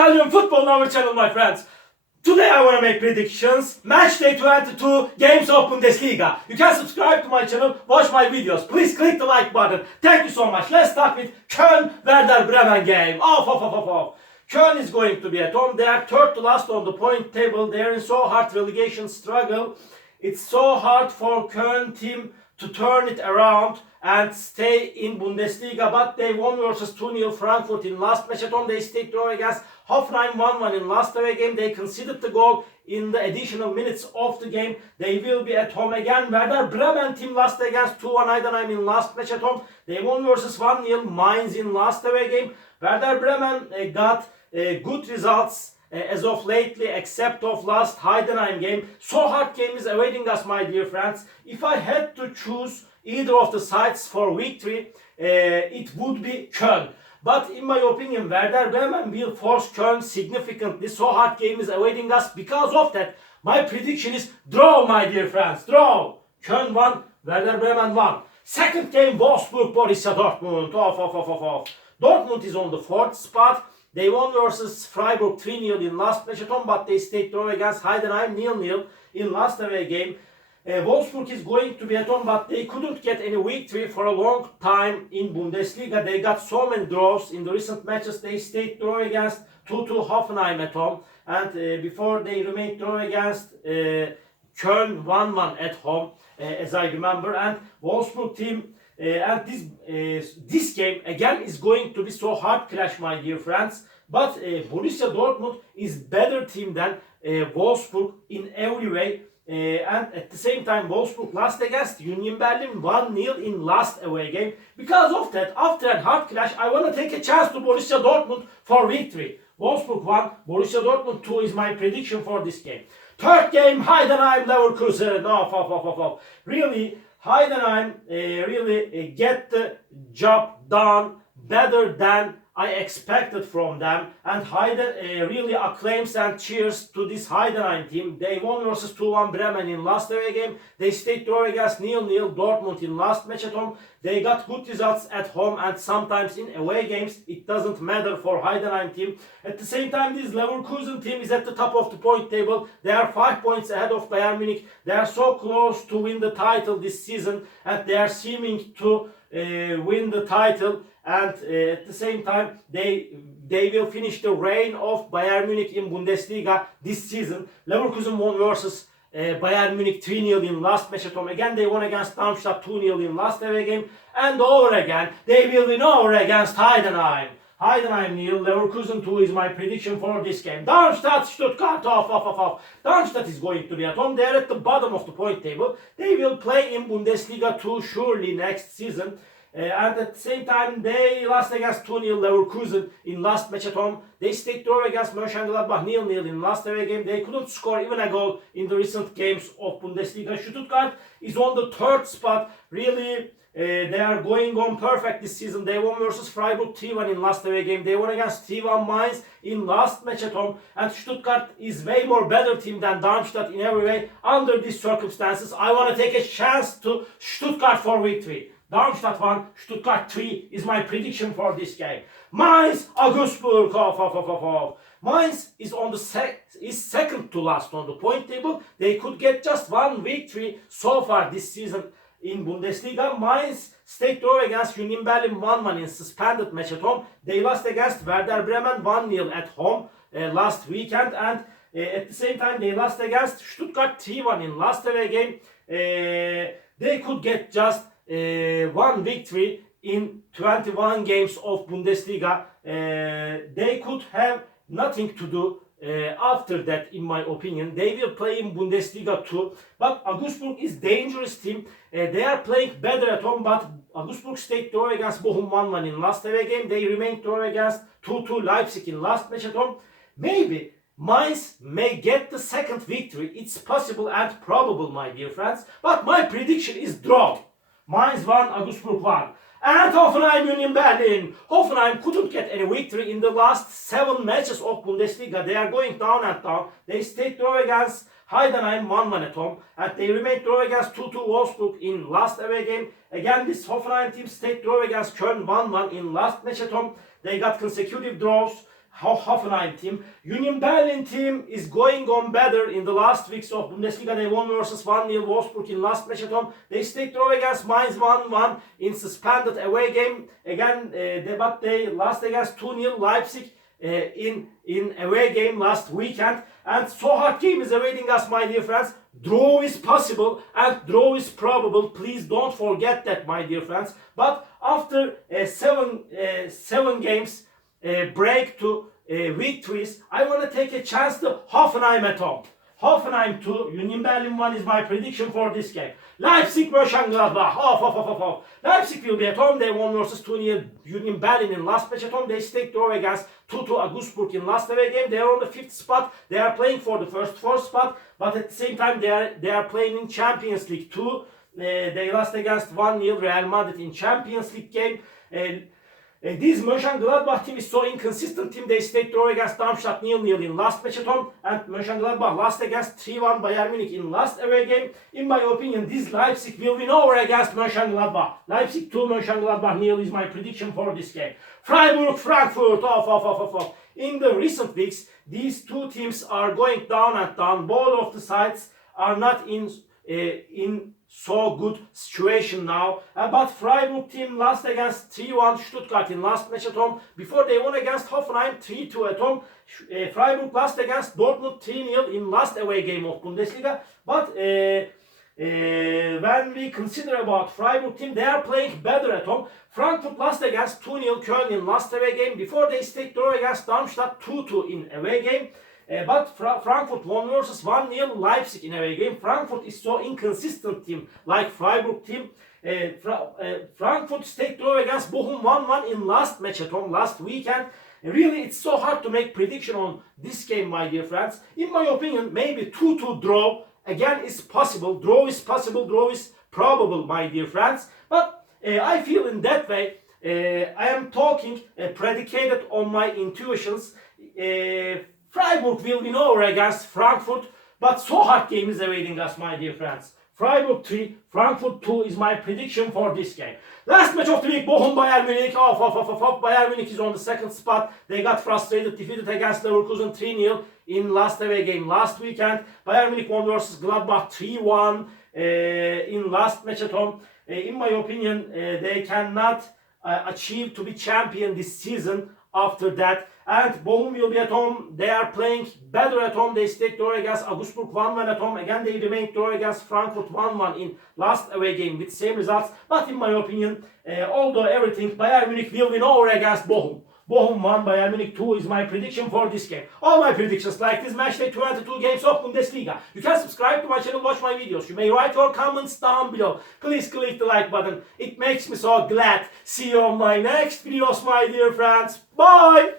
Italian football on our channel, my friends. Today I want to make predictions. Match day 22 games of Bundesliga. You can subscribe to my channel, watch my videos. Please click the like button. Thank you so much. Let's start with Köln-Werder Bremen game. Köln is going to be at home. They are third to last on the point table. They are in so hard relegation struggle. It's so hard for Köln team to turn it around and stay in Bundesliga, but they won versus 2-0 Frankfurt in last match at home. They stayed draw against Hoffenheim 1-1 in last away game. They conceded the goal in the additional minutes of the game. They will be at home again. Werder Bremen team lost against 2-1 Heidenheim in last match at home. They won versus 1-0 Mainz in last away game. Werder Bremen got good results as of lately, except of last Heidenheim game. So hard game is awaiting us, my dear friends. If I had to choose either of the sides for victory, it would be Köln. But in my opinion, Werder Bremen will force Köln significantly. So hard game is awaiting us. Because of that, my prediction is draw, my dear friends. Draw. Köln 1, Werder Bremen 1. Second game, Wolfsburg, Borussia Dortmund. Dortmund is on the fourth spot. They won versus Freiburg 3-0 in last match at home, but they stayed draw against Heidenheim 0-0 in last away game. Wolfsburg is going to be at home, but they couldn't get any victory for a long time in Bundesliga. They got so many draws in the recent matches. They stayed draw against 2-2 Hoffenheim at home, and before they remained draw against Köln 1-1 at home, as I remember. And Wolfsburg team. And this game again is going to be so hard clash, my dear friends. But Borussia Dortmund is better team than Wolfsburg in every way. And at the same time, Wolfsburg lost against Union Berlin 1-0 in last away game. Because of that, after a hard clash, I want to take a chance to Borussia Dortmund for victory. Wolfsburg 1, Borussia Dortmund 2 is my prediction for this game. Third game, Heidenheim Leverkusen. Really, Heidenheim really get the job done better than I expected from them, and Heidenheim really acclaims and cheers to this Heidenheim team. They won versus 2-1 Bremen in last away game. They stayed draw against 0-0 Dortmund in last match at home. They got good results at home and sometimes in away games. It doesn't matter for Heidenheim team. At the same time, this Leverkusen team is at the top of the point table. They are 5 points ahead of Bayern Munich. They are so close to win the title this season, and they are seeming to win the title. And at the same time, they will finish the reign of Bayern Munich in Bundesliga this season. Leverkusen won versus Bayern Munich 3-0 in last match at home. Again, they won against Darmstadt 2-0 in last away game. And over again, they will win over against Heidenheim. Heidenheim 0, Leverkusen 2 is my prediction for this game. Darmstadt, Stuttgart, Darmstadt is going to be at home. They are at the bottom of the point table. They will play in Bundesliga 2 surely next season. And at the same time, they lost against 2-0 Leverkusen in last match at home. They stayed draw against Mönchengladbach 0-0 in last away game. They couldn't score even a goal in the recent games of Bundesliga. Stuttgart is on the third spot. Really, they are going on perfect this season. They won versus Freiburg 3-1 in last away game. They won against 3-1 Mainz in last match at home. And Stuttgart is way more better team than Darmstadt in every way. Under these circumstances, I want to take a chance to Stuttgart for victory. Darmstadt 1, Stuttgart 3 is my prediction for this game. Mainz, Augsburg. Mainz is on the second to last on the point table. They could get just one victory so far this season in Bundesliga. Mainz stayed draw against Union Berlin 1-1 in suspended match at home. They lost against Werder Bremen 1-0 at home last weekend, and at the same time they lost against Stuttgart 3-1 in last away game. They could get just one victory in 21 games of Bundesliga. They could have nothing to do after that, in my opinion. They will play in Bundesliga too. But Augsburg is dangerous team. They are playing better at home, but Augsburg stayed draw against Bochum 1-1 in last away game. They remained draw against 2-2 Leipzig in last match at home. Maybe Mainz may get the second victory. It's possible and probable, my dear friends. But my prediction is draw. Mainz 1, Augsburg 1. And Hoffenheim, Union Berlin. Hoffenheim couldn't get any victory in the last 7 matches of Bundesliga. They are going down and down. They stayed draw against Heidenheim 1-1 at home. And they remained draw against 2-2 Wolfsburg in last away game. Again, this Hoffenheim team stayed draw against Köln 1-1 in last match at home. They got consecutive draws. Hoffenheim team. Union Berlin team is going on better in the last weeks of Bundesliga. They won versus 1-0 Wolfsburg in last match at home. They stayed draw against Mainz 1-1 in suspended away game. Again, but they lost against 2-0 Leipzig in away game last weekend. And so hard game is awaiting us, my dear friends. Draw is possible and draw is probable. Please don't forget that, my dear friends. But after seven games break to victories, I want to take a chance to Hoffenheim at home. Hoffenheim 2, Union Berlin 1 is my prediction for this game. Leipzig Mönchengladbach. Leipzig will be at home. They won versus 2-0 Union Berlin in last match at home. They stayed draw against 2-2 Augsburg in last away game. They are on the 5th spot. They are playing for the first 4th spot. But at the same time, they are playing in Champions League 2. They lost against 1-0 Real Madrid in Champions League game. This Mönchengladbach team is so inconsistent team. They stayed draw against Darmstadt 0-0 in last match at home, and Mönchengladbach lost against 3-1 Bayern Munich in last away game. In my opinion, this Leipzig will win over against Mönchengladbach. Leipzig 2, Mönchengladbach 0 is my prediction for this game. Freiburg, Frankfurt, In the recent weeks, these two teams are going down and down. Both of the sides are not in so good situation now. But Freiburg team lost against 3-1 Stuttgart in last match at home. Before they won against Hoffenheim 3-2 at home. Freiburg lost against Dortmund 3-0 in last away game of Bundesliga. But when we consider about Freiburg team, they are playing better at home. Frankfurt lost against 2-0 Köln in last away game. Before they stayed draw against Darmstadt 2-2 in away game. But Frankfurt won versus 1-0 Leipzig in away game. Frankfurt is so inconsistent team like Freiburg team. Frankfurt stayed draw against Bochum 1-1 in last match at home last weekend. Really, it's so hard to make prediction on this game, my dear friends. In my opinion, maybe 2-2 draw again is possible. Draw is possible. Draw is probable, my dear friends. But I feel in that way. I am talking predicated on my intuitions. Freiburg will win over against Frankfurt, but so hard game is awaiting us, my dear friends. Freiburg 3, Frankfurt 2 is my prediction for this game. Last match of the week, Bochum Bayern Munich. Bayern Munich is on the 2nd spot. They got frustrated, defeated against Leverkusen 3-0 in last away game last weekend. Bayern Munich won versus Gladbach 3-1 in last match at home. In my opinion, they cannot achieve to be champion this season after that. And Bochum will be at home. They are playing better at home. They stayed draw against Augsburg 1-1 at home. Again, they remained draw against Frankfurt 1-1 in last away game with same results. But in my opinion, although everything, Bayern Munich will win over against Bochum. Bochum 1, Bayern Munich 2 is my prediction for this game. All my predictions like this match day 22 games of Bundesliga. You can subscribe to my channel, watch my videos. You may write your comments down below. Please click the like button. It makes me so glad. See you on my next videos, my dear friends. Bye!